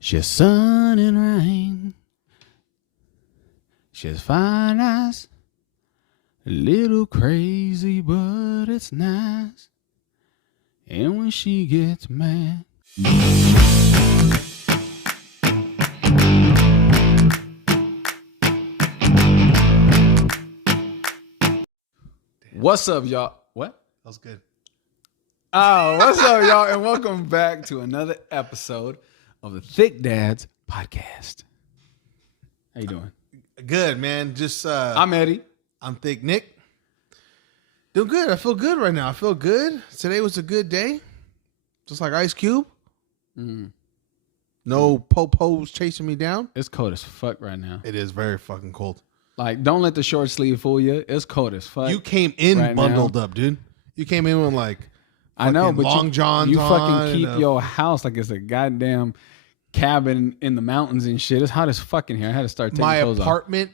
She's sun and rain. She's fine as a little crazy, but it's nice. And when she gets mad. What's up, y'all? What? That was good. Oh, what's up, y'all? And welcome back to another episode of the Thick Dads Podcast. How you doing? Good, man. I'm Eddie. I'm Thick Nick. Doing good. I feel good right now. I feel good. Today was a good day. Just like Ice Cube. No po-pos chasing me down. It's cold as fuck right now. It is very fucking cold. Like, don't let the short sleeve fool you. It's cold as fuck. You came in right bundled now. up, dude. You came in with like I know, but long johns you on fucking keep and your house like it's a goddamn cabin in the mountains and shit. It's hot as fuck in here. I had to start taking my clothes apartment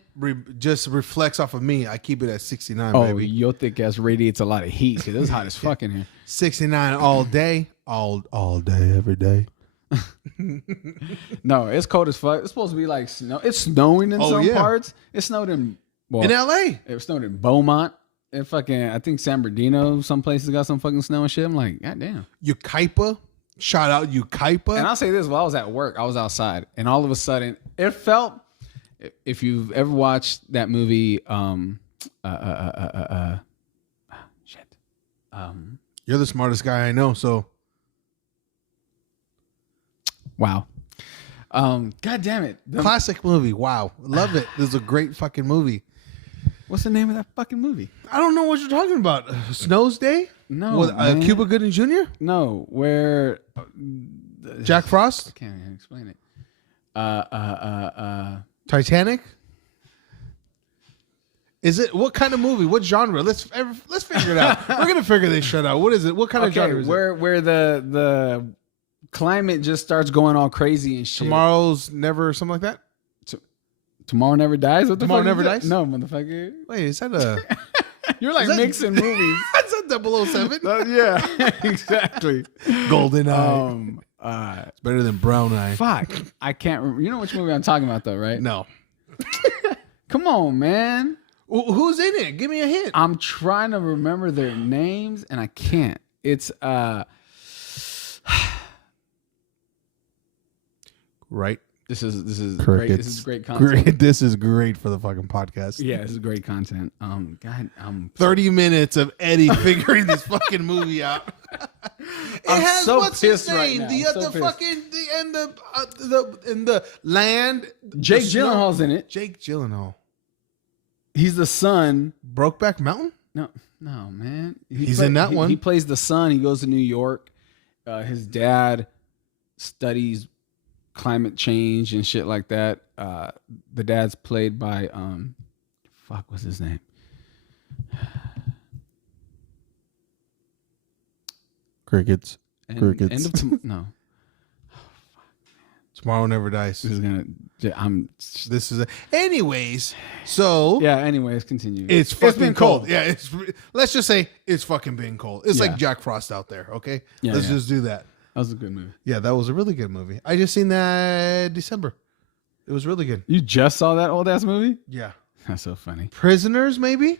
just reflects off of me. I keep it at 69, off. baby. Your thick ass radiates a lot of heat because it's hot as fuck in here. 69 all day. All day, every day. No, it's cold as fuck. It's supposed to be like snow. It's snowing in some parts. It snowed in LA. It snowed in Beaumont. And fucking, I think San Bernardino, some places got some fucking snow and shit. I'm like, goddamn. Ukaipa. Shout out Ukaipa. And I'll say this, while I was at work, I was outside, and all of a sudden, it felt, if you've ever watched that movie, You're the smartest guy I know, so. wow. God damn it. Classic movie. Wow. Love it. This is a great fucking movie. What's the name of that fucking movie? I don't know what you're talking about. Snow's Day? No, With man. Cuba Gooding Jr.? No, where Jack I Frost? can't even explain it. Titanic? Is it what kind of movie? What genre? Let's figure it out. We're gonna figure this shit out. What is it? What kind of genre is it? where the climate just starts going all crazy and shit. Tomorrow's Never, something like that? Tomorrow Never Dies? What the Tomorrow fuck Never is that? Dies? No, motherfucker. Wait, is that a You're like Is that- mixing movies. That's a 007? Yeah, exactly. Golden Eye. It's better than Brown Eye. Fuck. I can't remember. You know which movie I'm talking about though, right? No. Come on, man. Who's in it? Give me a hint. I'm trying to remember their names and I can't. It's Right. This is great. Crickets. This is great content. Great. This is great for the fucking podcast. Yeah, this is great content. God, 30 minutes of Eddie figuring this fucking movie out. I'm so what's his pissed right name? now. The I'm so the pissed. fucking the land. Jake the snow- Gyllenhaal's in it. Jake Gyllenhaal. He's the son. Brokeback Mountain. No, man. He's in that one. He plays the son. He goes to New York. His dad studies climate change and shit like that. The dad's played by what's his name? Crickets. Crickets. End of no. Tomorrow Never Dies. This is gonna. This is. Anyways, so Yeah. Anyways, continue. it's fucking been cold. cold. Yeah. Let's just say it's fucking been cold. It's Yeah. like Jack Frost out there. Okay. Yeah, Let's yeah. just do that. That was a good movie. Yeah, that was a really good movie. I just seen that December. It was really good. You just saw that old ass movie? Yeah. That's so funny. Prisoners, maybe?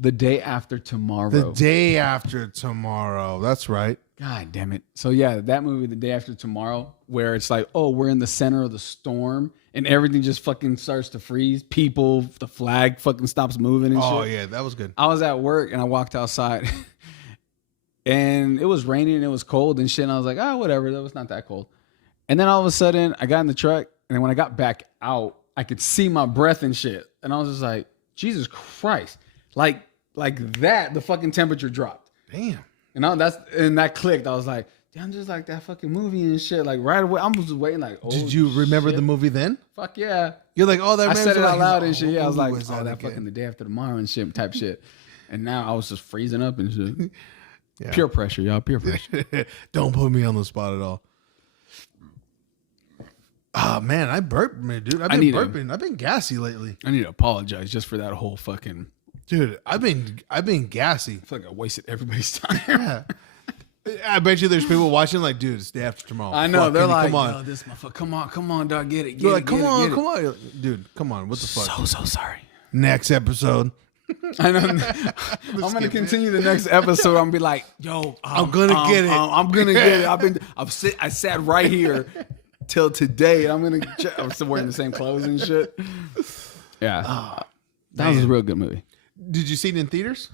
The Day After Tomorrow. The Day After Tomorrow. That's right. God damn it. So yeah, that movie, The Day After Tomorrow, where it's like, oh, we're in the center of the storm and everything just fucking starts to freeze. People, the flag fucking stops moving and shit. Oh, yeah, that was good. I was at work and I walked outside and it was raining and it was cold and shit. And I was like, oh, whatever. That was not that cold. And then all of a sudden I got in the truck and then when I got back out, I could see my breath and shit. And I was just like, Jesus Christ. Like that, the fucking temperature dropped. Damn. And that clicked. I was like, damn, just like that fucking movie and shit. Like right away, I was just waiting. Like, oh, Did you remember shit. the movie then? Fuck yeah! You're like, oh, that. I said it out loud and shit. What Yeah, I was movie like, oh, that again? fucking The Day After Tomorrow and shit type shit. And now I was just freezing up and shit. Yeah. Peer pressure, y'all. Peer pressure. Don't put me on the spot at all. Oh man, I burped, man, dude. I've been burping. I've been gassy lately. I need to apologize just for that whole fucking Dude, I've been gassy. I feel like I wasted everybody's time. Yeah. I bet you there's people watching like, dude, it's day after tomorrow. I know. Fuck, They're Kenny, like, come on. yo, this motherfucker. Come on, dog. Get it. You're like, come on. Dude, come on. What the fuck? So sorry. Next episode. I know. I'm gonna continue the next episode. I'm gonna be like, yo, I'm gonna get it. I'm gonna get it. I sat right here till today. I'm still wearing the same clothes and shit. Yeah, that was a real good movie. Did you see it in theaters?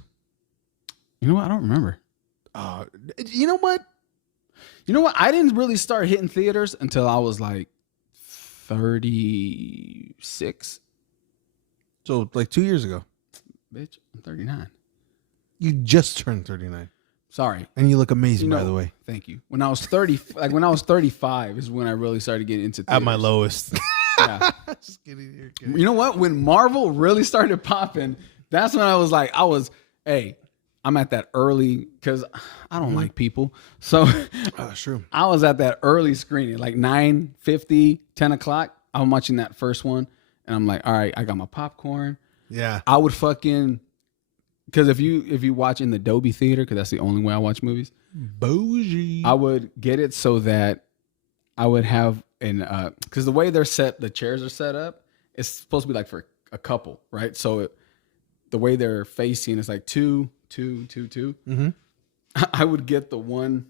You know what? I don't remember. You know what? I didn't really start hitting theaters until I was like 36. So like 2 years ago. Bitch, I'm 39. You just turned 39. Sorry. And you look amazing, by the way. Thank you. When I was 35 is when I really started getting into theaters. At my lowest. Yeah. Just kidding. You know what? When Marvel really started popping, that's when I was like, hey, I'm at that early, because I don't like people. So That's true. I was at that early screening, like 9:50, 10 o'clock. I'm watching that first one. And I'm like, all right, I got my popcorn. Yeah. I would fucking, because if you watch in the Dolby Theater, because that's the only way I watch movies, Bougie. I would get it so that I would have because the way the chairs are set up, it's supposed to be like for a couple, right? So the way they're facing is like two. Mm-hmm. I would get the one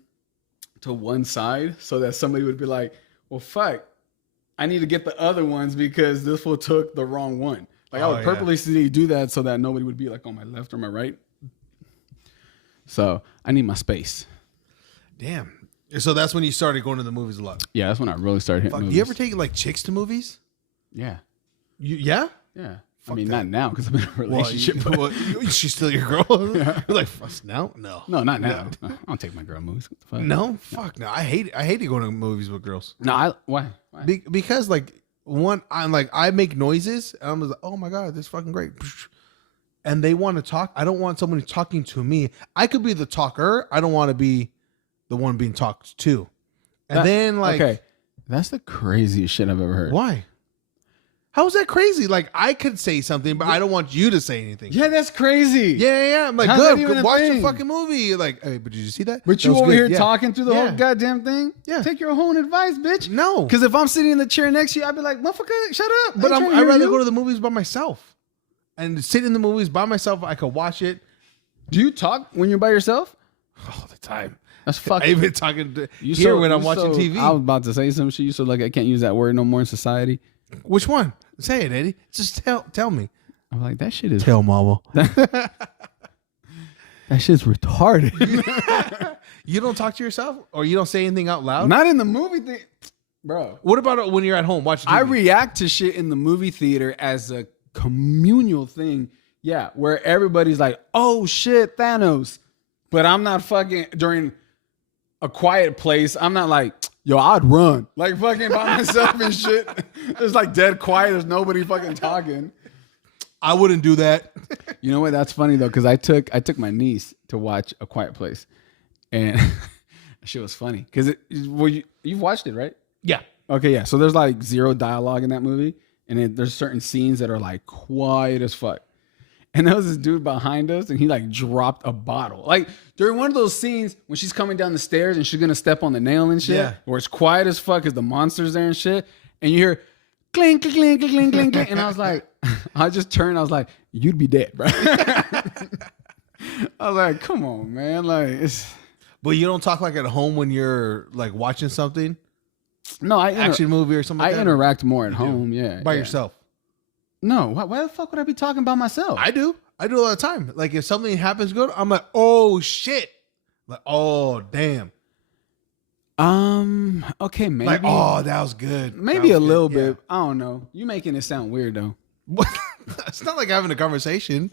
to one side so that somebody would be like, well, fuck, I need to get the other ones because this fool took the wrong one. Like, I would purposely do that so that nobody would be like on my left or my right. So I need my space. Damn. So that's when you started going to the movies a lot. Yeah, that's when I really started hitting Fuck, movies. you ever take like chicks to movies? Yeah. Yeah? Yeah. Fuck I mean, that. not now because I'm in a relationship. but She's still your girl? You're like, now? No. no, not now. I don't take my girl movies. What the fuck? No? Fuck no. I hate going to movies with girls. No, why? Because like I make noises and I'm just like, oh my God, this is fucking great. And they want to talk. I don't want somebody talking to me. I could be the talker. I don't want to be the one being talked to. And then like, okay, that's the craziest shit I've ever heard. why? How is that crazy? Like I could say something, but I don't want you to say anything. Yeah, that's crazy. Yeah. I'm like, How's that good. even a Watch the thing? fucking movie. Like, hey, but did you see that? But That you was over good. here Yeah. talking through the Yeah. whole goddamn thing? Yeah. Take your own advice, bitch. No. Because if I'm sitting in the chair next to you, I'd be like, motherfucker, shut up. But I ain't trying to I'd hear rather you. go to the movies by myself and sit in the movies by myself. I could watch it Do you talk when you're by yourself? all the time. That's I've fucking. been talking to You here so- when I'm you watching so- TV. I was about to say some shit. You so like I can't use that word no more in society. Which one? Say it, Eddie. Just tell me. I'm like, that shit is Tell mama. that shit's retarded. You don't talk to yourself or you don't say anything out loud? Not in the movie thing, bro. What about when you're at home watching TV? I react to shit in the movie theater as a communal thing. Yeah, where everybody's like, oh shit, Thanos. But I'm not fucking during a quiet place. I'm not like, yo, I'd run. Like fucking by myself and shit. It's like dead quiet. There's nobody fucking talking. I wouldn't do that. You know what? That's funny though, because I took my niece to watch A Quiet Place. And shit was funny. Because you've watched it, right? Yeah. Okay, yeah. So there's like zero dialogue in that movie, and there's certain scenes that are like quiet as fuck. And there was this dude behind us, and he like dropped a bottle. Like during one of those scenes when she's coming down the stairs and she's gonna step on the nail and shit, Yeah. where it's quiet as fuck because the monster's there and shit, and you hear clink, clink, clink, clink, clink, clink, and I was like, I just turned, I was like, you'd be dead, bro. I was like, come on, man, like it's. But you don't talk like at home when you're like watching something, No, action movie or something I like that? interact more at home, yeah. By yeah. yourself. No, why the fuck would I be talking by myself? I do it all the time. Like if something happens good, I'm like, oh shit. Like, oh damn. Okay, maybe. Like, oh, that was good. Maybe That a was little good. bit. I don't know. You making it sound weird though. Yeah. It's not like having a conversation.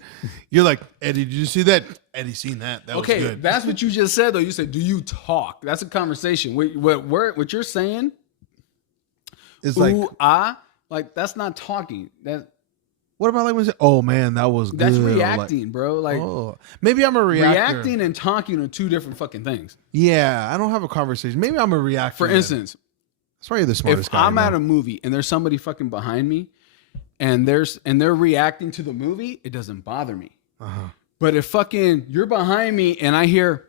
You're like, Eddie, did you see that? Eddie seen that. That was Okay, good. that's what you just said though. You said, "Do you talk?" That's a conversation. What you're saying? It's like, Ooh, like that's not talking. what about like when you say, oh man, that was good. That's Or like, reacting, bro. Like oh, maybe I'm a reactor. reacting and talking are two different fucking things. Yeah, I don't have a conversation. Maybe I'm a reactor. For then. instance, that's probably the smartest if guy. I'm at a movie and there's somebody fucking behind me, and they're reacting to the movie, it doesn't bother me. But if fucking you're behind me and I hear,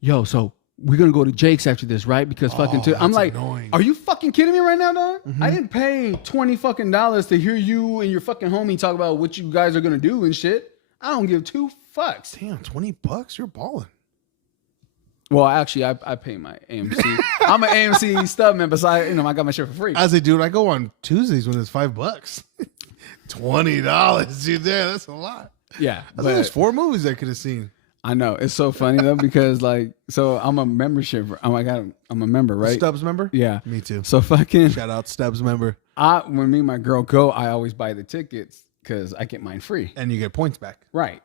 yo, so we're gonna go to Jake's after this, right? Because fucking I'm that's like, annoying. are you fucking kidding me right now, dog? I didn't pay $20 fucking to hear you and your fucking homie talk about what you guys are gonna do and shit. I don't give two fucks. Damn, $20, you're balling. Well, actually, I pay my AMC. I'm an AMC stub member, so I got my shit for free. As a dude, I go on Tuesdays when it's $5. $20, dude. There, that's a lot. Yeah, There's 4 movies I could have seen. I know it's so funny though because like, so I'm a membership. I'm a member, right? Stubbs member? Yeah, Me too. So fucking, Shout out Stubbs member. when me and my girl go, I always buy the tickets because I get mine free. And you get points back. Right.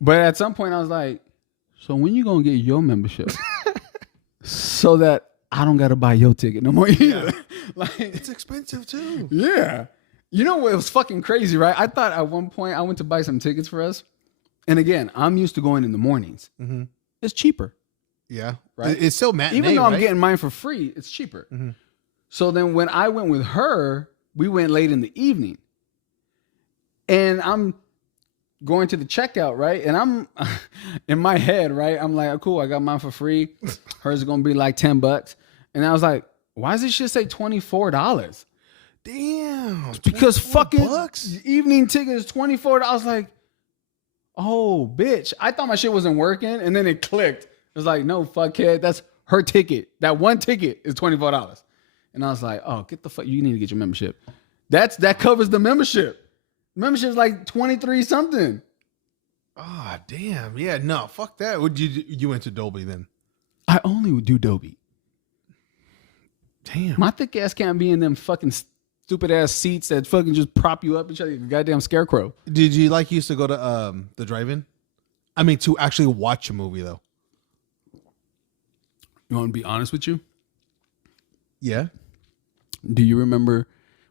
But at some point, I was like, so when you gonna get your membership, so that I don't gotta buy your ticket no more either? Like, It's expensive too. yeah. You know what was fucking crazy, right? I thought at one point I went to buy some tickets for us. And again, I'm used to going in the mornings. Mm-hmm. It's cheaper. Yeah. Right. It's still matinee, Even though I'm right? getting mine for free, it's cheaper. Mm-hmm. So then when I went with her, we went late in the evening. And I'm going to the checkout, right? And I'm in my head, right? I'm like, oh, cool, I got mine for free. Hers is going to be like $10. And I was like, why does this shit say $24? Damn. Because fucking $24? evening ticket is $24. I was like, oh, bitch. I thought my shit wasn't working. And then it clicked. It was like, no, fuckhead. That's her ticket. That one ticket is $24. And I was like, oh, get the fuck. You need to get your membership. That covers the membership. Membership is like 23 something. Ah, damn. Yeah, no, fuck that. Would you went to Dolby then? I only would do Dolby. Damn. My thick ass can't be in them fucking stupid ass seats that fucking just prop you up each other. You goddamn scarecrow. Did you used to go to the drive-in? I mean, to actually watch a movie though. You want to be honest with you? Yeah. Do you remember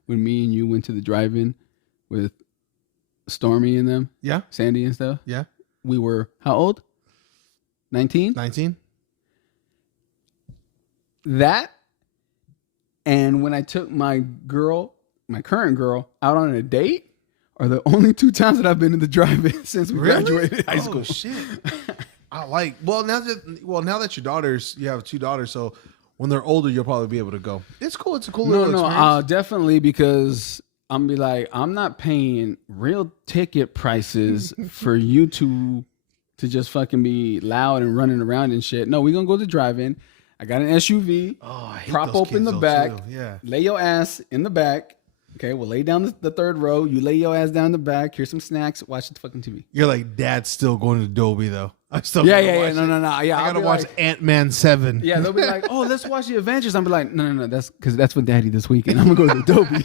when me and you went to the drive-in with Stormy and them, Yeah. Sandy and stuff? Yeah. We were how old? 19? 19. That, and when I took my current girl, out on a date are the only 2 times that I've been in the drive-in since we graduated high school. Oh shit. I like. Well, now that you have 2 daughters, so when they're older, you'll probably be able to go. It's cool. It's a cool little experience. Definitely, because I'm be like, I'm not paying real ticket prices for you to just fucking be loud and running around and shit. No, we're gonna go to the drive-in. I got an SUV. Oh, I hate prop those open kids, the though, back. too. Yeah. Lay your ass in the back. Okay, we'll lay down the 3rd row. You lay your ass down in the back. Here's some snacks. Watch the fucking TV. You're like, Dad's still going to Dolby though. I'm still Yeah. watch No. Yeah, I I'll gotta be watch like- Ant-Man 7. Yeah, they'll be like, "Oh, let's watch the Avengers." I'm be like, "No, that's because that's for Daddy this weekend. I'm gonna go to Dolby."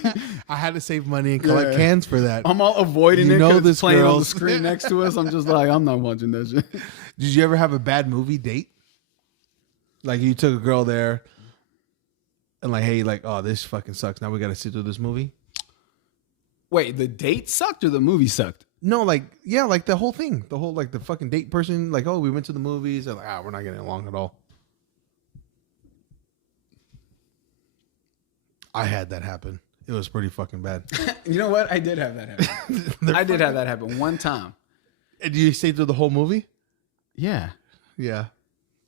I had to save money and collect Yeah. cans for that. I'm all avoiding You it know because this, it's playing on the girls. screen next to us. I'm just like, I'm not watching that shit. Did you ever have a bad movie date? Like you took a girl there and like, hey, like, oh, this fucking sucks. Now we got to sit through this movie. Wait, the date sucked or the movie sucked? No, like, yeah, like the whole thing, the whole like the fucking date person. Like, oh, we went to the movies. They're like, we're not getting along at all. I had that happen. It was pretty fucking bad. You know what? I did have that happen. I did have that happen one time. Did you stay through the whole movie? Yeah. Yeah.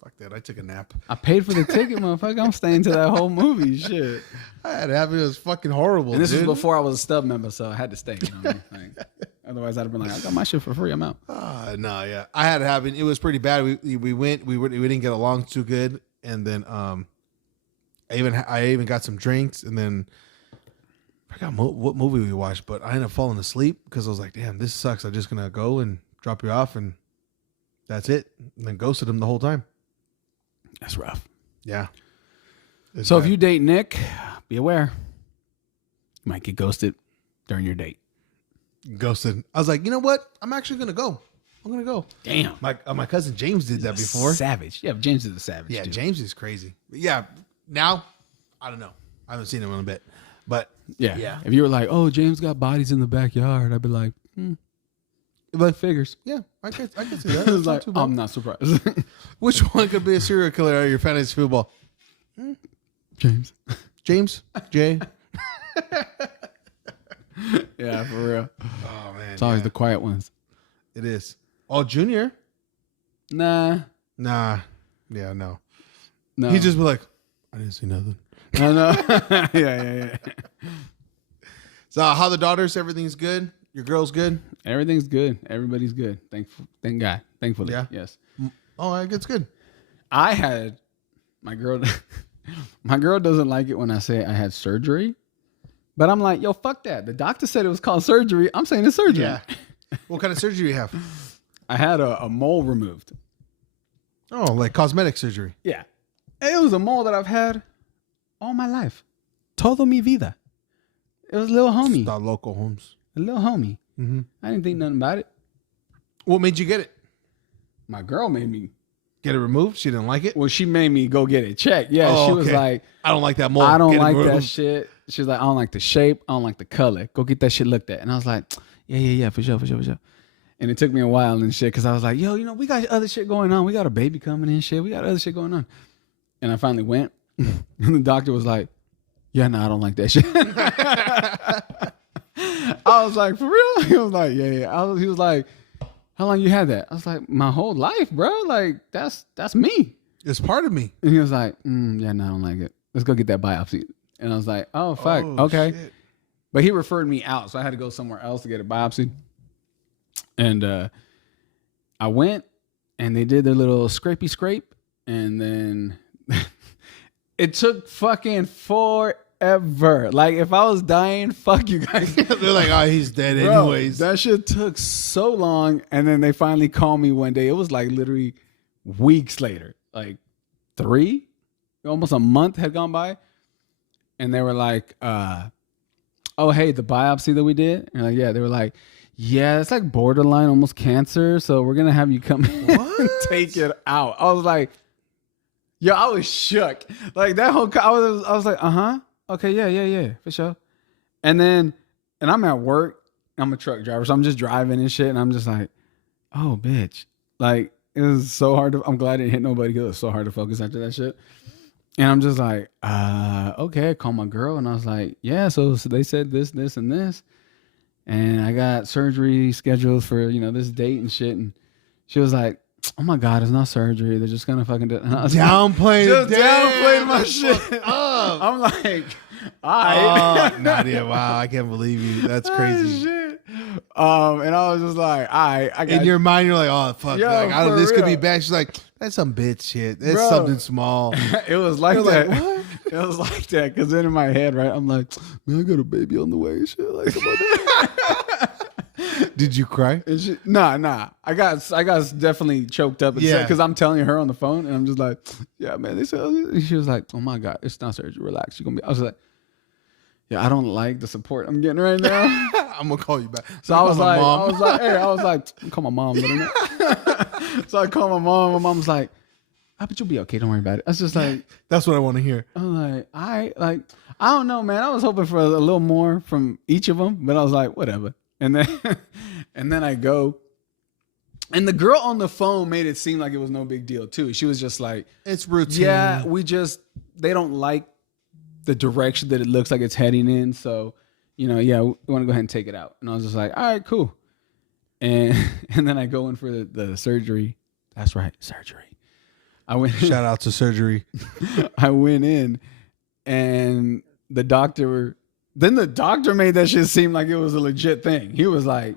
Fuck that. I took a nap. I paid for the ticket, motherfucker. I'm staying to that whole movie. Shit. I had it happen. It was fucking horrible. And this dude. was before I was a stub member, so I had to stay. You know what I mean? Like, otherwise, I'd have been like, I got my shit for free. I'm out. No, yeah, I had it happen. It was pretty bad. We went. We didn't get along too good, and then I even got some drinks, and then I forgot what movie we watched, but I ended up falling asleep because I was like, damn, this sucks. I'm just gonna go and drop you off, and that's it. And then ghosted him the whole time. That's rough. Yeah. So if you date Nick, be aware. You might get ghosted during your date. ghosted, I was like, you know what? I'm actually gonna go. I'm gonna go. Damn. My cousin James did that before. Savage. Yeah, James is a savage. Yeah, dude. James is crazy. But yeah, now I don't know. I haven't seen him in a bit, but Yeah. Yeah. If you were like, oh, James got bodies in the backyard, I'd be like, but figures. yeah, I can see that. I was It's not like, too bad. I'm not surprised. Which one could be a serial killer out of your fantasy football? James. James, Jay. Yeah, for real. Oh man, It's always the quiet ones. It is. Oh, Junior. Nah. Nah. Yeah, no. No. He just be like, I didn't see nothing. No, no. yeah. So how the daughters? Everything's good. Your girl's good. Everything's good. Everybody's good. Thank God. Thankfully. Yeah. Yes. Oh, it's good. I had my girl. My girl doesn't like it when I say I had surgery, but I'm like, yo, fuck that. The doctor said it was called surgery. I'm saying it's surgery. Yeah. What kind of surgery do you have? I had a mole removed. Oh, like cosmetic surgery. Yeah. It was a mole that I've had all my life. Todo mi vida. It was a little homie. It's not local homes. A little homie. Mm-hmm. I didn't think nothing about it. What made you get it? My girl made me. Get it removed? She didn't like it? Well, she made me go get it checked. Yeah, Oh, she was okay. like, I don't like that mole. I don't Get it like that removed. shit. She was like, I don't like the shape. I don't like the color. Go get that shit looked at. And I was like, yeah, for sure. And it took me a while and shit because I was like, yo, we got other shit going on. We got a baby coming in, shit. We got other shit going on. And I finally went, and the doctor was like, yeah, no, I don't like that shit. I was like, for real? He was like, yeah. He was like, how long you had that? I was like, my whole life, bro. Like, that's me. It's part of me. And he was like, yeah, no, I don't like it. Let's go get that biopsy. And I was like, oh, fuck. Okay. Shit. But he referred me out. So I had to go somewhere else to get a biopsy. And I went and they did their little scrapey scrape. And then it took fucking forever. Like if I was dying, fuck you guys. They're like, oh, he's dead Bro, anyways. that shit took so long. And then they finally called me one day. It was like literally weeks later, like 3, almost a month had gone by. And they were like, oh, hey, the biopsy that we did. And like, yeah, they were like, yeah, it's like borderline, almost cancer. So we're going to have you come in and take it out. I was like, yo, I was shook. Like that whole, I was like, okay, yeah, for sure. And I'm at work. I'm a truck driver. So I'm just driving and shit. And I'm just like, oh, bitch. Like, it was so hard I'm glad it didn't hit nobody because it was so hard to focus after that shit. And I'm just like, okay, I called my girl and I was like, yeah, so they said this, and this. And I got surgery scheduled for, this date and shit. And she was like, oh my God, it's not surgery. They're just going to fucking do it. And I was Downplaying like, downplaying my shit. Up. I'm like, all right. Oh, Nadia, wow, I can't believe you. That's crazy. Shit. And I was just like, all right. I got In your mind, you're like, oh, fuck. Yo, like, for this could be real. bad. She's like, that's some bitch shit. That's Bro. something small. It was like You're that. like, what? It was like that because then in my head, right, I'm like, man, I got a baby on the way. Shit, like, come on. Did you cry? And she, nah. I got definitely choked up. Yeah. Because I'm telling her on the phone, and I'm just like, yeah, man. They said, and she was like, oh my God, it's not surgery. Relax. You're gonna be. I was like, yeah, I don't like the support I'm getting right now. I'm gonna call you back. So I was like, Mom. I was like, call my mom. So I called my mom. My mom was like, but you'll be okay. Don't worry about it. I was just like, That's what I want to hear. I'm like, I don't know, man. I was hoping for a little more from each of them, but I was like, whatever. And then I go, and the girl on the phone made it seem like it was no big deal too. She was just like, It's routine. yeah, they don't like the direction that it looks like it's heading in. So, yeah, we want to go ahead and take it out. And I was just like, all right, cool. And then I go in for the surgery. That's right, surgery. I went. Shout out to surgery. I went in, and the doctor made that shit seem like it was a legit thing. He was like,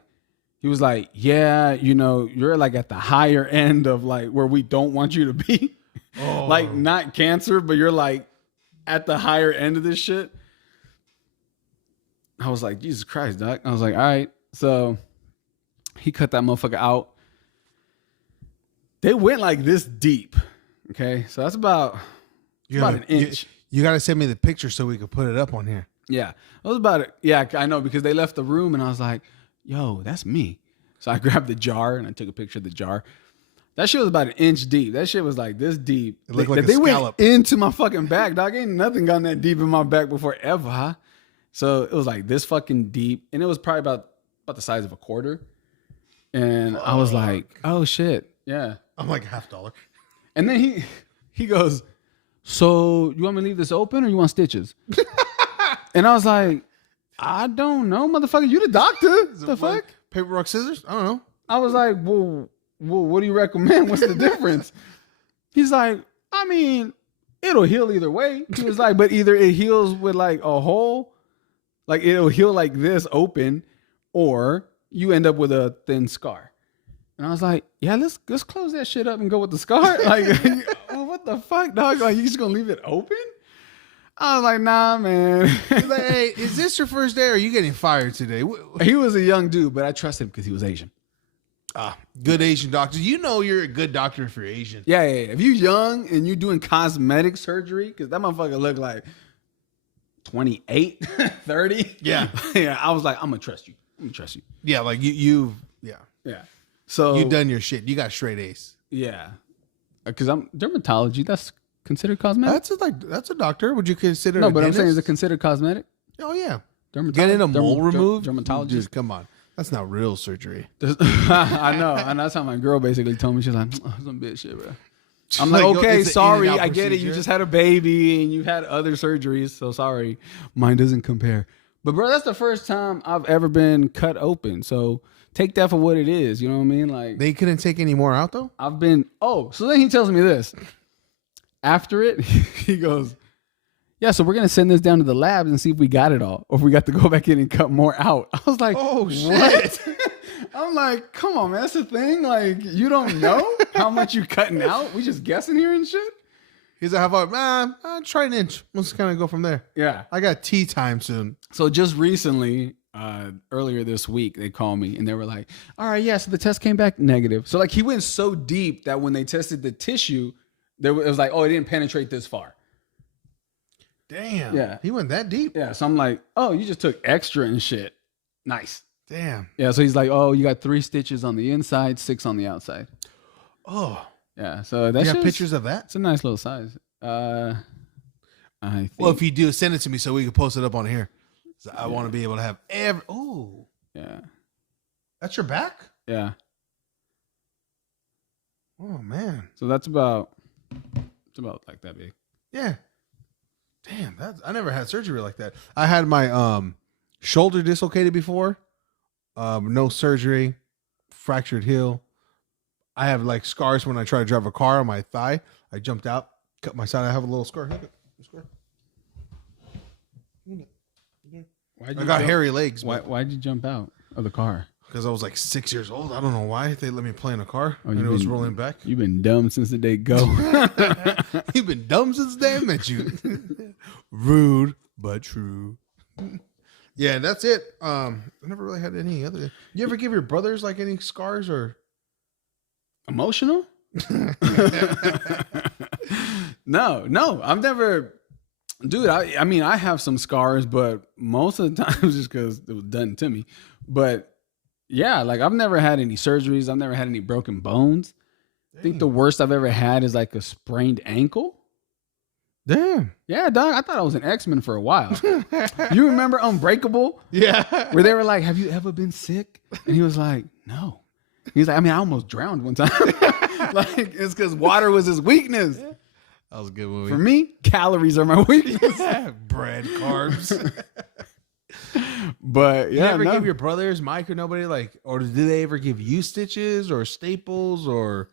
yeah, you're like at the higher end of like where we don't want you to be. Oh. Like not cancer, but you're like at the higher end of this shit. I was like, Jesus Christ, doc. I was like, all right. So he cut that motherfucker out. They went like this deep. Okay. So that's about an inch. You got to send me the picture so we could put it up on here. Yeah. It was about it. Yeah, I know because they left the room and I was like, yo, that's me. So I grabbed the jar and I took a picture of the jar. That shit was about an inch deep. That shit was like this deep. It looked like a they scallop. went into my fucking back, dog. Ain't nothing gotten that deep in my back before ever, huh? So it was like this fucking deep. And it was probably about the size of a quarter. And I was like, oh shit. Yeah. I'm like $50. And then he goes, so you want me to leave this open or you want stitches? And I was like, I don't know, motherfucker. You the doctor. The fuck? Paper, rock, scissors? I don't know. I was like, well, what do you recommend? What's the difference? He's like, I mean, it'll heal either way. He was like, but either it heals with like a hole, like it'll heal like this open, or you end up with a thin scar. And I was like, yeah, let's close that shit up and go with the scar. Like, well, what the fuck, dog? Like, you just gonna leave it open? I was like, nah, man. He's like, hey, is this your first day or are you getting fired today? He was a young dude, but I trusted him because he was Asian. Good Asian doctor. You know you're a good doctor if you're Asian. Yeah. If you young and you doing cosmetic surgery, because that motherfucker looked like 28, 30. Yeah. Yeah. I was like, I'm gonna trust you. Yeah, like you Yeah. So you done your shit. You got straight A's. Yeah. Because I'm dermatology. That's considered cosmetic. That's a doctor. Would you consider? No, a but I'm saying, is dentist? it considered cosmetic? Oh yeah. Dermatology. Getting a mole removed. Dermatology. Dude, come on. That's not real surgery. I know. And that's how my girl basically told me. She's like, oh, some bitch shit, bro. I'm like, Like, okay, it's an sorry. in-and-out I get it. You procedure. just had a baby and you've had other surgeries. So sorry. Mine doesn't compare. But, bro, that's the first time I've ever been cut open. So take that for what it is. You know what I mean? Like, They couldn't take any more out though. I've been, so then he tells me this. After it, he goes, yeah, so we're going to send this down to the labs and see if we got it all, or if we got to go back in and cut more out. I was like, Oh, shit. what? I'm like, come on, man, that's the thing. Like, you don't know how much you cutting out? We just guessing here and shit? He's like, how about, man, try an inch. Let's kind of go from there. Yeah. I got tea time soon. So just recently, earlier this week, they called me and they were like, all right, yeah, so the test came back negative. So like he went so deep that when they tested the tissue, it was like, oh, it didn't penetrate this far. Damn. Yeah. He went that deep. Yeah. So I'm like, oh, you just took extra and shit. Nice. Damn. Yeah. So he's like, oh, you got 3 stitches on the inside, 6 on the outside. Oh. Yeah. So that's You got pictures of that? It's a nice little size. I think. Well, if you do, send it to me so we can post it up on here. So I want to be able to have every. Oh, yeah. that's your back? Yeah. Oh man. So it's about like that big. Yeah. Damn, I never had surgery like that. I had my shoulder dislocated before. No surgery, fractured heel. I have like scars when I try to drive a car on my thigh. I jumped out, cut my side. I have a little scar. Look at the scar. I got hairy legs. Why'd you jump out of the car? Because I was like 6 years old. I don't know why they let me play in a car Oh, and it was rolling back. You've been dumb since the day go. You've been dumb since the day I met you. Rude, but true. Yeah, that's it. I never really had any other. You ever give your brothers like any scars or Emotional? No. I've never, dude. I mean, I have some scars, but most of the time it's just because it was done to me. But yeah, like I've never had any surgeries. I've never had any broken bones. I think the worst I've ever had is like a sprained ankle. damn? Yeah, dog. I thought I was an X-Men for a while. You remember Unbreakable? Yeah. Where they were like, have you ever been sick? And he was like, no. He's like, I mean, I almost drowned one time. Like, it's because water was his weakness. That was a good movie. For me, calories are my weakness. Bread, carbs. But You yeah, ever no. give your brothers, Mike or nobody, like, or did they ever give you stitches or staples or?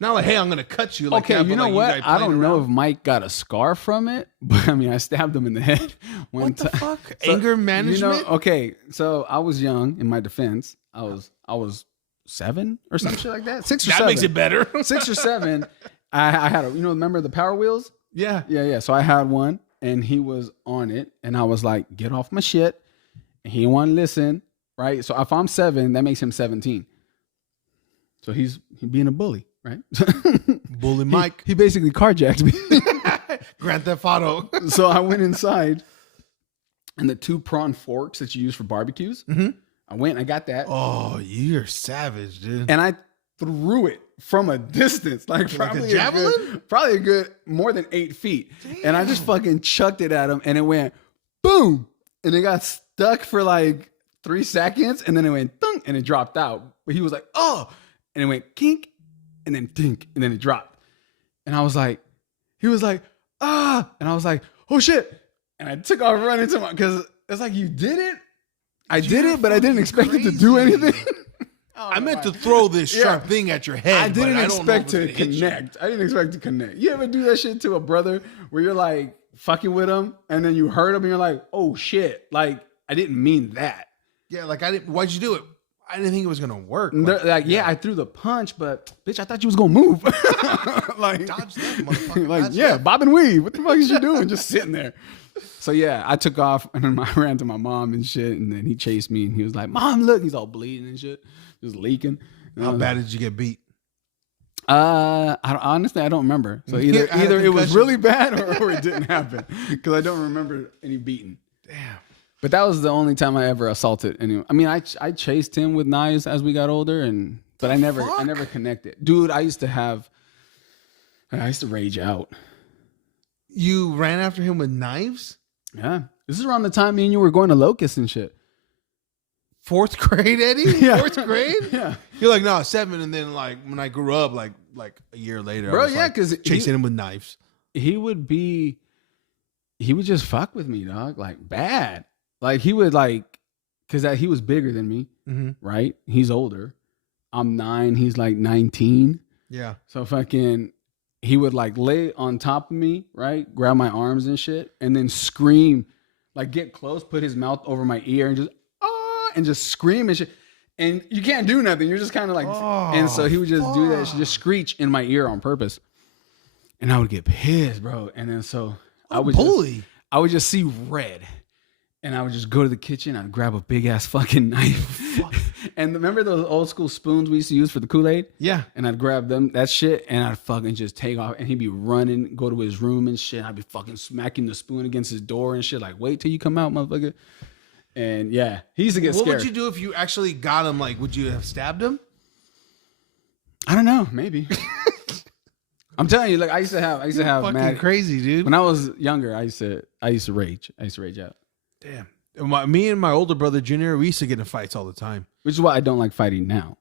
Not like, hey, I'm gonna cut you. Like Okay, that, you but know like what? guys I playing don't know around. if Mike got a scar from it, but I mean, I stabbed him in the head one What the time. fuck? So, Anger management. You know, okay, so I was young. In my defense, I was 7 or some shit like that. 6 or that 7. makes it better. 6 or 7. I had a, remember the Power Wheels? Yeah. Yeah. So I had one, and he was on it, and I was like, "Get off my shit!" And he didn't want to listen, right? So if I'm 7, that makes him 17. So he's being a bully, right? Bully Mike. He basically carjacked me. Grand Theft Auto. So I went inside, and the 2 prawn forks that you use for barbecues. Mhm. I went and I got that, Oh, you're savage, dude. and I threw it from a distance, like a probably javelin? probably a good more than 8 feet. And I just fucking chucked it at him, and it went boom, and it got stuck for like 3 seconds, and then it went thunk, and it dropped out. But he was like, oh, and it went kink, and then dink, and then it dropped. And I was like, he was like, ah, and I was like, oh shit, and I took off running to my, because it's like, you did it. I did You're it, but I didn't fucking expect it to do crazy. anything. I meant to throw this sharp thing at your head. I didn't but expect I don't know to if it's gonna hit you. connect. I didn't expect to connect. You ever do that shit to a brother where you're like fucking with him and then you hurt him and you're like, oh shit, like I didn't mean that. Yeah, like I didn't. Why'd you do it? I didn't think it was gonna work. And they're like, yeah, I threw the punch, but bitch, I thought you was gonna move. Like, dodge that, motherfucker. like Dodge yeah, that. bob and weave. What the fuck is you doing? Just sitting there. So yeah, I took off and then I ran to my mom and shit, and then he chased me and he was like, "Mom, look!" He's all bleeding and shit, just leaking. And I How was bad did you get beat? honestly, I don't remember. So either I had a either it was concussion. really bad or it didn't happen because I don't remember any beating. Damn. But that was the only time I ever assaulted anyone. I mean, I chased him with knives as we got older, but I never connected. Dude, I used to rage out. You ran after him with knives? Yeah, this is around the time me and you were going to Locust and shit. 4th grade, Eddie? Yeah. 4th grade? Yeah, You're like, no, 7. And then like when I grew up, like a year later, Bro, I was yeah, like, 'cause chasing him with knives. he would just fuck with me, dog, like bad. Like he would because he was bigger than me, Mm-hmm. right? He's older. I'm 9. He's like 19. Yeah. So fucking, he would like lay on top of me, right? Grab my arms and shit, and then scream, like get close, put his mouth over my ear, and just scream and shit. And you can't do nothing. You're just kind of like, and so he would just do that, just screech in my ear on purpose, and I would get pissed, bro. And then so I would just see red. And I would just go to the kitchen. I'd grab a big ass fucking knife. And remember those old school spoons we used to use for the Kool-Aid? Yeah. And I'd grab that shit, and I'd fucking just take off. And he'd be running, go to his room and shit. I'd be fucking smacking the spoon against his door and shit. Like, wait till you come out, motherfucker. And yeah, he used to get What scared. would you do if you actually got him? Like, would you have stabbed him? I don't know, maybe. I'm telling you, like I used to have Fucking mad crazy, dude. when I was younger. I used to rage. I used to rage out, Damn. Me and my older brother, Junior, we used to get in fights all the time. which is why I don't like fighting now.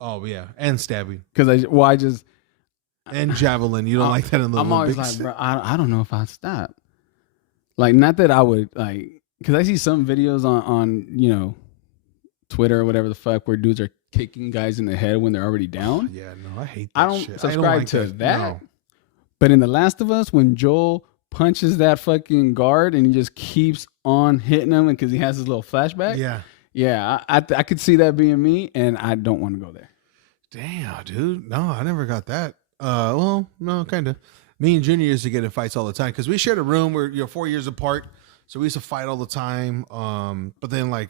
Oh, yeah. And stabbing. Because I just. And javelin. You don't like that in the I'm always Olympics? like, bro, I don't know if I'd stop. Like, not that I would, like, because I see some videos on Twitter or whatever the fuck where dudes are kicking guys in the head when they're already down. Yeah, no, I hate that I don't shit. subscribe like to that. No. But in The Last of Us, when Joel punches that fucking guard and he just keeps on hitting him because he has his little flashback. Yeah. I could see that being me, and I don't want to go there. Damn, dude. No, I never got that. Well, no, kind of. Me and Junior used to get in fights all the time because we shared a room. We're 4 years apart, so we used to fight all the time. But then like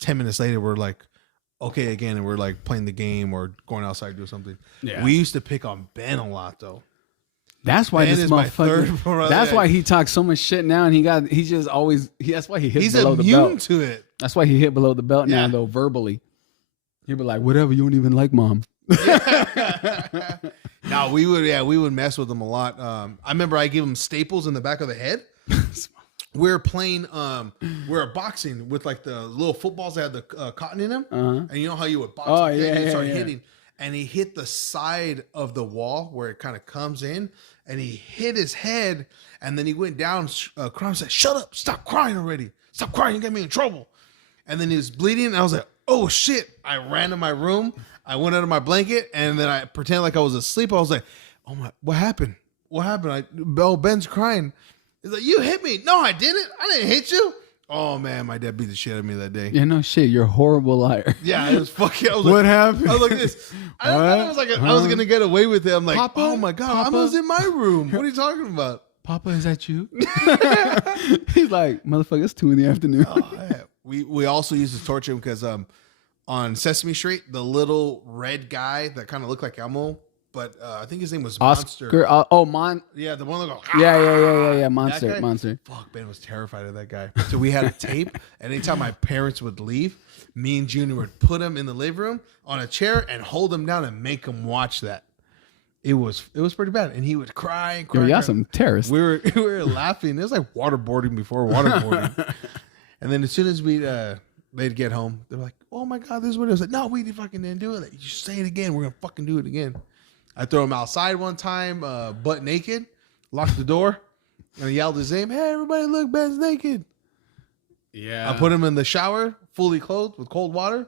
10 minutes later, we're like okay again, and we're like playing the game or going outside to do something. Yeah. We used to pick on Ben a lot though. That's why Ben this is my third motherfucker. brother. That's why he talks so much shit now, and that's why he hits He's below the immune belt. to it. That's why he hit below the belt now, Yeah. though, verbally. He'd be like, whatever, you don't even like mom. No, we would mess with him a lot. I remember I gave him staples in the back of the head. We're playing, we're boxing with like the little footballs that had the cotton in them, and you know how you would box. Oh, like that, yeah, you yeah, start yeah. hitting, and he hit the side of the wall where it kind of comes in, and he hit his head, and then he went down, crying, and said, "Shut up! Stop crying already! Stop crying! You get me in trouble." And then he was bleeding, and I was like, "Oh shit!" I ran to my room. I went under my blanket, and then I pretended like I was asleep. I was like, "Oh my, what happened? What happened?" Ben's crying. He's like, "You hit me." "No, I didn't. I didn't hit you." Oh man, my dad beat the shit out of me that day. Yeah, no shit. You're a horrible liar. Yeah, it was fucking. I was What like, happened? I was like this. I thought it was like I was gonna get away with it. I'm like, Papa? oh my god, I Papa? was in my room. What are you talking about? Papa, is that you? He's like, motherfucker, it's 2 PM. Oh, yeah. We also used to torture him because on Sesame Street, the little red guy that kind of looked like Elmo, but I think his name was Monster. Oscar, Yeah, the one that goes. yeah, That guy? Monster. Fuck, Ben was terrified of that guy. So we had a tape, and anytime my parents would leave, me and Junior would put him in the living room on a chair and hold him down and make him watch that. It was pretty bad, and he would cry and cry. Yo, y'all cry. some terrorists. We were laughing. It was like waterboarding before waterboarding. And then as soon as they'd get home, they're like, "Oh my god, this is what it was." Like, "No, we fucking didn't do it. Like, you say it again. We're gonna fucking do it again." I threw him outside one time, butt naked, locked the door, and I yelled his name. "Hey, everybody, look, Ben's naked." Yeah. I put him in the shower, fully clothed with cold water.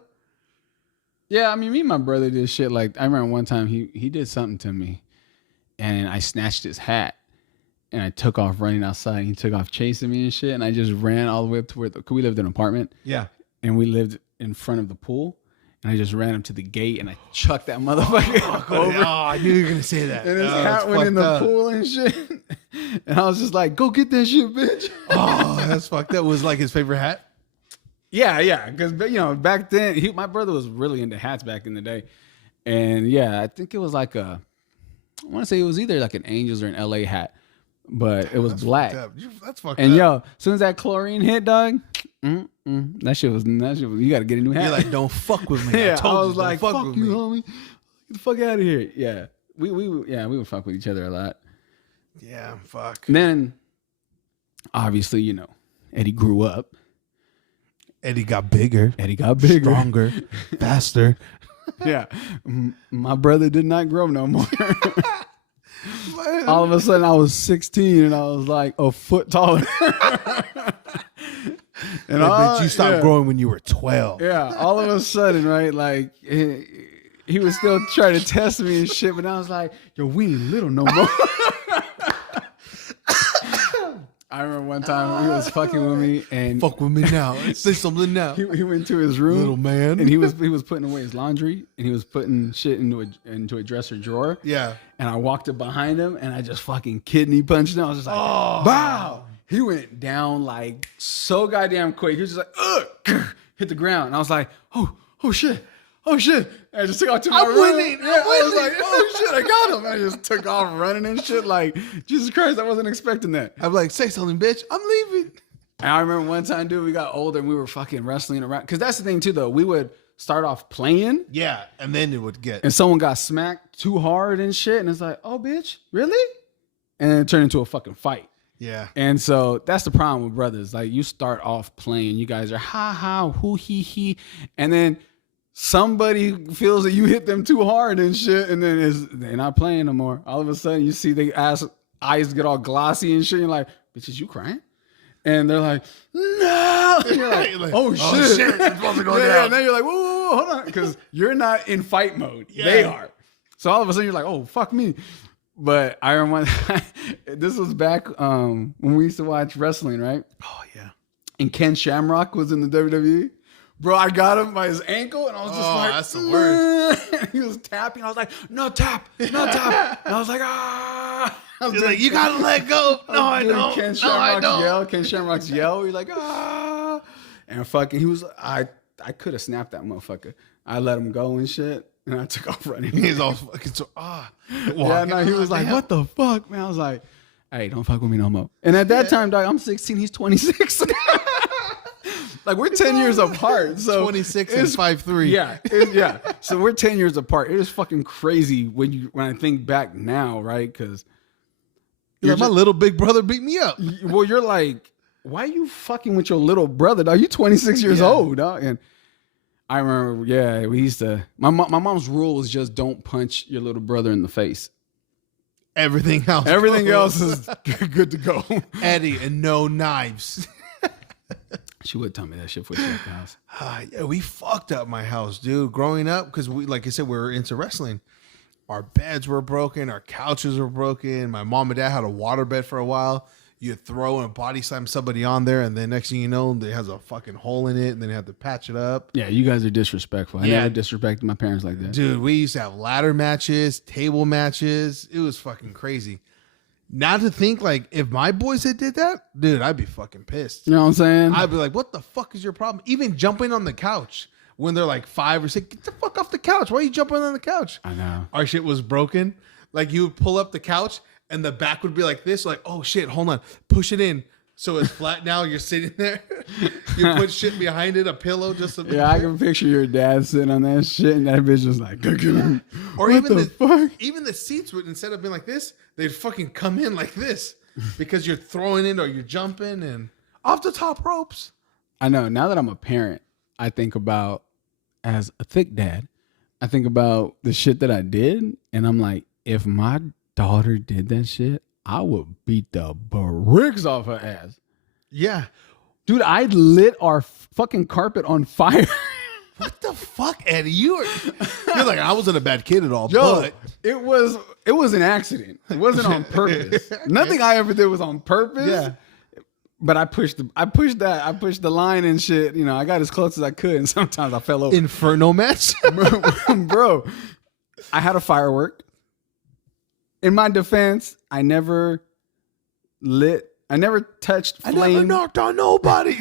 Yeah, I mean, me and my brother did shit like I remember one time he did something to me, and I snatched his hat, and I took off running outside. And he took off chasing me and shit, and I just ran all the way up to where we lived in an apartment, Yeah. and we lived in front of the pool, and I just ran up to the gate and I chucked that motherfucker over. I knew you were gonna say that. And his Oh, hat it's went in the fucked up. pool and shit. And I was just like, go get that shit, bitch. Oh, that's fucked up. Was like his favorite hat. Yeah. Because, back then, my brother was really into hats back in the day. And yeah, I think it was like I want to say it was either like an Angels or an LA hat, but it was That's black. fucked up. That's fucked And up. as soon as that chlorine hit, dog, that shit was, you got to get a new hat. You're like, don't fuck with me. Yeah, I told I you, was don't like, fuck fuck with you, me. homie. Get the fuck out of here. Yeah. We would fuck with each other a lot. Yeah, fuck. And then, obviously, Eddie grew up. Eddie got bigger, Eddie got bigger. stronger, faster. Yeah. My brother did not grow no more. All of a sudden, I was 16 and I was like a foot taller. And But you stopped yeah. growing when you were 12. Yeah, all of a sudden, right? Like he was still trying to test me and shit, but I was like, "Yo, we ain't little no more." I remember one time he was fucking with me, and Fuck with me now. Say something now. he went to his room, Little man. and he was putting away his laundry, and he was putting shit into a dresser drawer. Yeah. And I walked up behind him, and I just fucking kidney punched him. I was just like, Oh. "Wow!" He went down like so goddamn quick. He was just like, "Ugh," hit the ground, and I was like, "Oh shit." Oh shit! And I just took off to my I'm room. winning. Yeah, I was winning. like, "Oh shit! I got him!" And I just took off running and shit. Like, Jesus Christ! I wasn't expecting that. I'm like, say something, bitch. I'm leaving. And I remember one time, dude, we got older and we were fucking wrestling around. Because that's the thing too, though. We would start off playing, Yeah. And then it would get. and someone got smacked too hard and shit, and it's like, "Oh, bitch, really?" And then it turned into a fucking fight. Yeah. And so that's the problem with brothers. Like, you start off playing, you guys are ha ha, hoo hee hee, and then somebody feels that you hit them too hard and shit, and then they're not playing no more. All of a sudden, you see the eyes get all glossy and shit. You're like, "Bitch, is you crying?" And they're like, "No." And you're like, You're like, oh shit, it's supposed to go yeah, down. and then you're like, whoa, hold on, because you're not in fight mode. Yeah. They are. So all of a sudden, you're like, "Oh, fuck me." But I remember this was back when we used to watch wrestling, right? Oh, yeah. And Ken Shamrock was in the WWE. Bro, I got him by his ankle, and I was just Oh, like, that's the worst. "Nah." He was tapping. I was like, "No tap, no tap." And I was like, "Ah." I was You're doing like, you gotta let go. No, I doing don't. Ken No, I Shamrock's don't. yell. Ken Shamrock's yell. You're like, "Ah." And fucking, I could have snapped that motherfucker. I let him go and shit, and I took off running. He's all fucking so, Yeah, no, he was like, "What the fuck, man?" I was like, "Hey, don't fuck with me no more." And at that time, dog, I'm 16, he's 26. Like, we're 10 years apart. So 26 and it's- 5'3". Yeah, yeah. So we're 10 years apart. It is fucking crazy when I think back now, right? Because You're like, my little big brother beat me up. well, you're like, why are you fucking with your little brother, dog? You 26 years Yeah. old, dog. And I remember, yeah, we used to. My mom's rule is just don't punch your little brother in the face. Everything else. Everything goes. else is good to go. Eddie and no knives. She would tell me that shit before she left the house. Yeah, we fucked up my house, dude. Growing up, because we, like I said, we were into wrestling. Our beds were broken. Our couches were broken. My mom and dad had a water bed for a while. You throw and body slam somebody on there, and then next thing you know, it has a fucking hole in it, and then you have to patch it up. Yeah, you guys are disrespectful. I Yeah. never disrespected my parents like that. Dude, we used to have ladder matches, table matches. It was fucking crazy. Now to think, like, if my boys had did that, dude, I'd be fucking pissed. You know what I'm saying? I'd be like, what the fuck is your problem? Even jumping on the couch when they're like 5 or 6, get the fuck off the couch. Why are you jumping on the couch? I know. Our shit was broken. Like, you would pull up the couch and the back would be like this. Like, oh shit, hold on. Push it in. So it's flat now. You're sitting there. You put shit behind it, a pillow, just a Yeah, I can picture your dad sitting on that shit, and that bitch was like, Or what even the fuck? even the seats would, instead of being like this, they'd fucking come in like this because you're throwing it or you're jumping and off the top ropes. I know. Now that I'm a parent, I think about, as a thick dad, I think about the shit that I did, and I'm like, if my daughter did that shit, I would beat the bricks off her ass. Yeah. Dude, I lit our fucking carpet on fire. What the fuck, Eddie? You're like, I wasn't a bad kid at all, Yo, but it was an accident. It wasn't on purpose. Nothing I ever did was on purpose. yeah. But I pushed the line and shit. You know, I got as close as I could, and sometimes I fell over. Inferno match. Bro, I had a firework. In my defense, I never touched flame. I never knocked on nobody.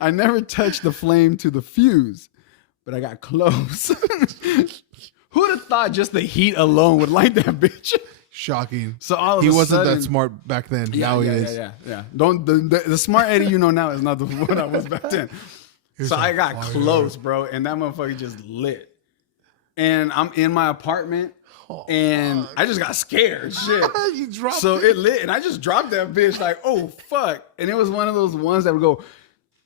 I never touched the flame to the fuse, but I got close. Who'd have thought just the heat alone would light that bitch? Shocking. So all of He a wasn't sudden, that smart back then. Now he is. Yeah. Don't the smart Eddie you know now is not the one I was back then. So I got close, bro, and that motherfucker just lit. And I'm in my apartment, and I just got scared. Shit. You dropped So it. it lit, and I just dropped that bitch like, oh fuck. And it was one of those ones that would go.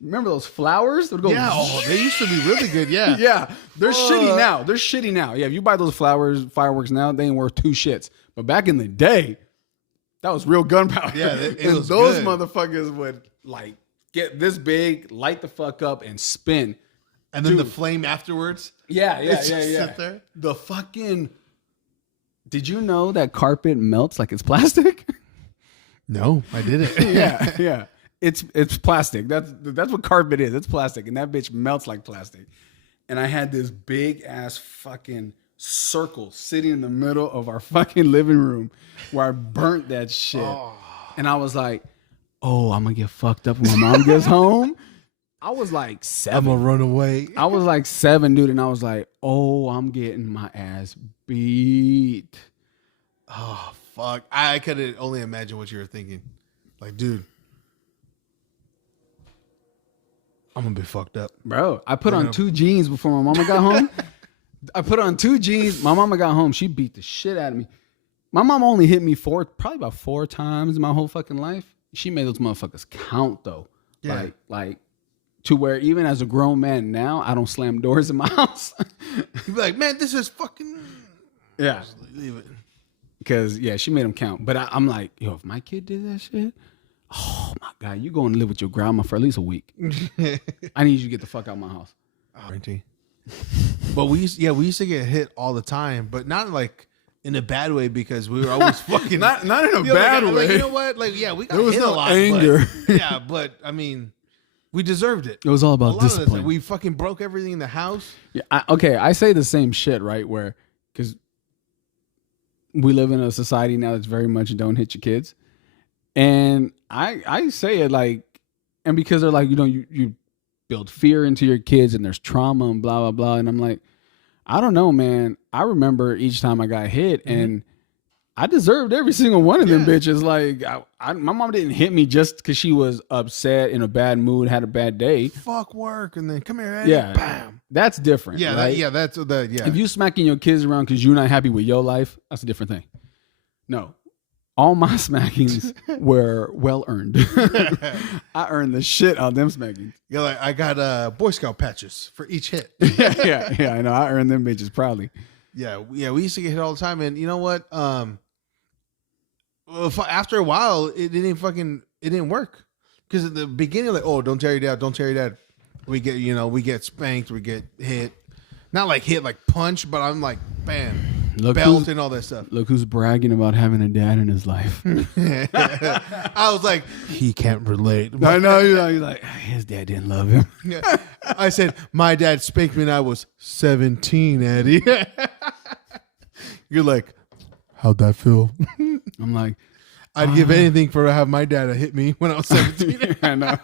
Remember those flowers? That would go. Yeah, they used to be really good. Yeah. Yeah, they're shitty now. They're shitty now. Yeah, if you buy those fireworks now, they ain't worth 2 shits. But back in the day, that was real gunpowder. Yeah, it and was those good. motherfuckers would like get this big, light the fuck up, and spin. And then the Dude. flame afterwards. Yeah. It's just sit there. The fucking. Did you know that carpet melts like it's plastic? No, I didn't. yeah. It's plastic. That's what carpet is. It's plastic, and that bitch melts like plastic. And I had this big ass fucking circle sitting in the middle of our fucking living room where I burnt that shit. And I was like, "Oh, I'm gonna get fucked up when my mom gets home." I was like I'm 7. gonna run away. I was like 7, dude, and I was like, "Oh, I'm getting my ass beat." Oh fuck! I could only imagine what you were thinking. Like, dude, I'm gonna be fucked up. Bro, I put on 2 jeans before my mama got home. I put on 2 jeans. My mama got home. She beat the shit out of me. My mom only hit me probably about 4 times in my whole fucking life. She made those motherfuckers count though. Yeah. Like to where even as a grown man now, I don't slam doors in my house. You'd be like, man, this is fucking. Yeah. Just leave it. Because, yeah, she made them count. But I'm like, yo, if my kid did that shit, oh, my God, you go and live with your grandma for at least a week. I need you to get the fuck out of my house. But we used to get hit all the time, but not like in a bad way because we were always fucking. Not in a You know, bad like, way. you know what? Like, yeah, we got There was hit no a lot. anger. But, yeah, but I mean, we deserved it. It was all A about lot of this, discipline. we fucking broke everything in the house. Yeah, I say the same shit, right? Where, because we live in a society now that's very much don't hit your kids. And I say it like, and because they're like, you build fear into your kids and there's trauma and blah, blah, blah. And I'm like, I don't know, man. I remember each time I got hit and I deserved every single one of them bitches. Like, my mom didn't hit me just because she was upset, in a bad mood, had a bad day. Fuck work, and then come here, Eddie. Yeah. Bam. That's different. Yeah, right? that's that. Yeah. If you smacking your kids around because you're not happy with your life, that's a different thing. No. All my smackings were well earned. I earned the shit out of them smackings. You're like, I got Boy Scout patches for each hit. yeah, I know. I earned them bitches proudly. Yeah, we used to get hit all the time, and you know what? After a while, it didn't work because at the beginning, like, oh, don't tell your dad. We get spanked, we get hit, not like hit like punch, but I'm like, bam, belt and all that stuff. Look who's bragging about having a dad in his life. I was like, he can't relate. I know you're like his dad didn't love him. I said, my dad spanked me when I was 17, Eddie. You're like, how'd that feel? I'm like, I'd give anything for to have my dad hit me when I was 17. I know.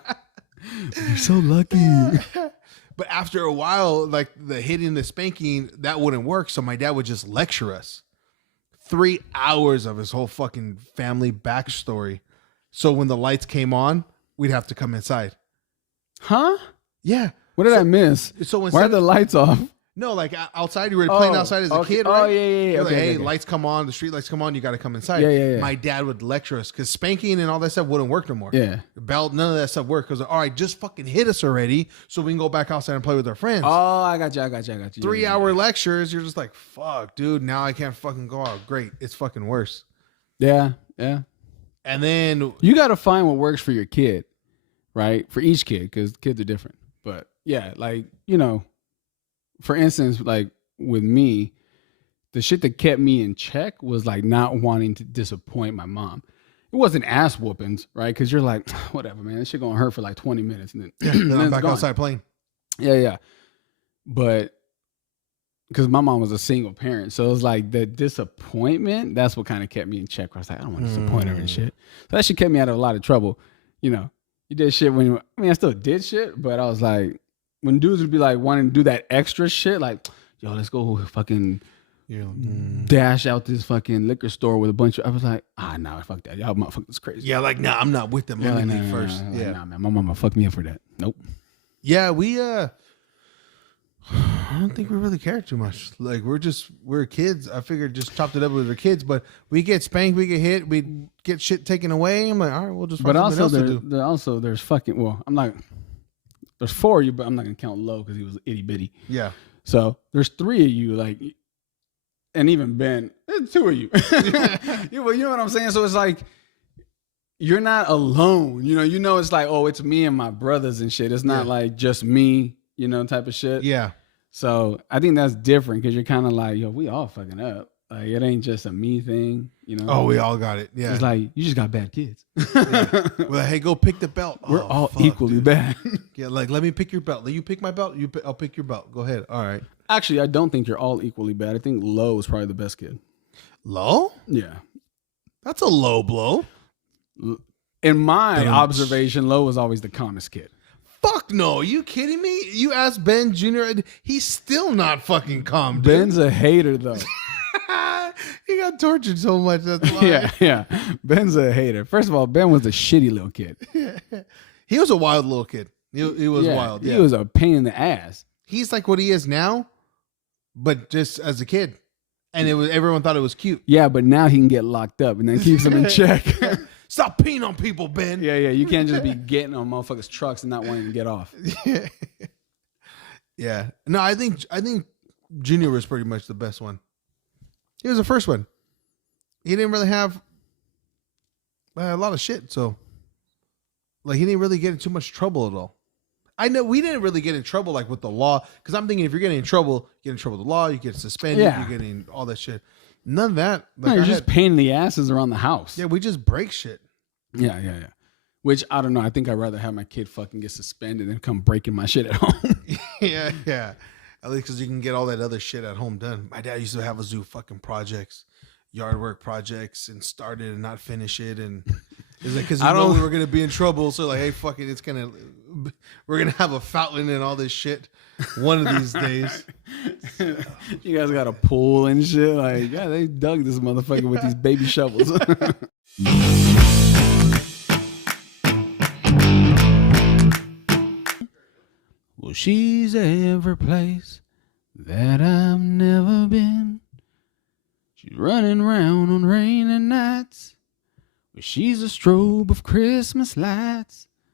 You're so lucky. But after a while, like the hitting, the spanking, that wouldn't work. So my dad would just lecture us 3 hours of his whole fucking family backstory. So when the lights came on, we'd have to come inside. Huh? Yeah. What did I miss? So why are the lights off? No, like outside, you were playing outside as a kid, Oh, right? yeah. You're like, Okay, hey, okay. lights come on, the street lights come on, you got to come inside. Yeah. My dad would lecture us because spanking and all that stuff wouldn't work no more. Yeah. The belt, none of that stuff worked because, all right, just fucking hit us already so we can go back outside and play with our friends. Oh, I got you. 3-hour lectures, you're just like, fuck, dude, now I can't fucking go out. Great. It's fucking worse. Yeah. And then, You got to find what works for your kid, right? For each kid, because kids are different. But yeah, like, for instance, like with me, the shit that kept me in check was like not wanting to disappoint my mom. It wasn't ass whoopings, right? Because you're like, whatever, man, this shit gonna hurt for like 20 minutes and then, Then and I'm it's back gone. outside playing. Yeah. But because my mom was a single parent, so it was like the disappointment. That's what kind of kept me in check. Where I was like, I don't want to disappoint her and shit. So that shit kept me out of a lot of trouble. You did shit I still did shit, but I was like, when dudes would be like wanting to do that extra shit, like, yo, let's go fucking dash out this fucking liquor store with a bunch of. I was like, nah, fuck that. Y'all motherfuckers crazy. Yeah, like, nah, I'm not with them. Yeah, Let me like, leave first. Like, yeah, nah, man, my mama fucked me up for that. Nope. Yeah, we I don't think we really care too much. Like we're kids. I figured just chopped it up with the kids, but we get spanked, we get hit, we get shit taken away. I'm like, all right, we'll just. But find something also, else to do. there's fucking. Well, I'm not. There's 4 of you, but I'm not gonna count Low because he was itty bitty. Yeah. So there's 3 of you, like, and even Ben. There's 2 of you. you know what I'm saying? So it's like you're not alone. It's like, oh, it's me and my brothers and shit. It's not like just me. Type of shit. Yeah. So I think that's different because you're kind of like, yo, we all fucking up. Like it ain't just a me thing, Oh, we all got it. Yeah. It's like you just got bad kids. Yeah. Well, hey, go pick the belt. We're all equally bad. Yeah, like let me pick your belt. Let you pick my belt. I'll pick your belt. Go ahead. All right. Actually, I don't think you're all equally bad. I think Low is probably the best kid. Low? Yeah. That's a low blow. In my observation, Low was always the calmest kid. Fuck no. Are you kidding me? You asked Ben Jr. He's still not fucking calm, dude. Ben's a hater, though. He got tortured so much. That's why. Yeah. Ben's a hater. First of all, Ben was a shitty little kid. He was a wild little kid. He was wild. Yeah. He was a pain in the ass. He's like what he is now, but just as a kid. And everyone thought it was cute. Yeah, but now he can get locked up and then keeps him in check. Stop peeing on people, Ben. Yeah. You can't just be getting on motherfuckers' trucks and not wanting to get off. Yeah. No, I think Junior was pretty much the best one. He was the first one. He didn't really have a lot of shit, so like he didn't really get in too much trouble at all. I know we didn't really get in trouble like with the law because I'm thinking if you're getting in trouble, you get in trouble with the law, you get suspended, you're getting all that shit. None of that. Like, no, you're just pain in the asses around the house. Yeah, we just break shit. Yeah. Which I don't know. I think I'd rather have my kid fucking get suspended than come breaking my shit at home. Yeah. At least because you can get all that other shit at home done. My dad used to have us do fucking projects, yard work projects, and start it and not finish it. And it's like, because we were going to be in trouble. So like, hey, fuck it. We're going to have a fountain and all this shit one of these days. You guys got a pool and shit. Like, yeah, they dug this motherfucker with these baby shovels. Well, she's every place that I've never been. She's running around on rainy nights. Well, she's a strobe of Christmas lights.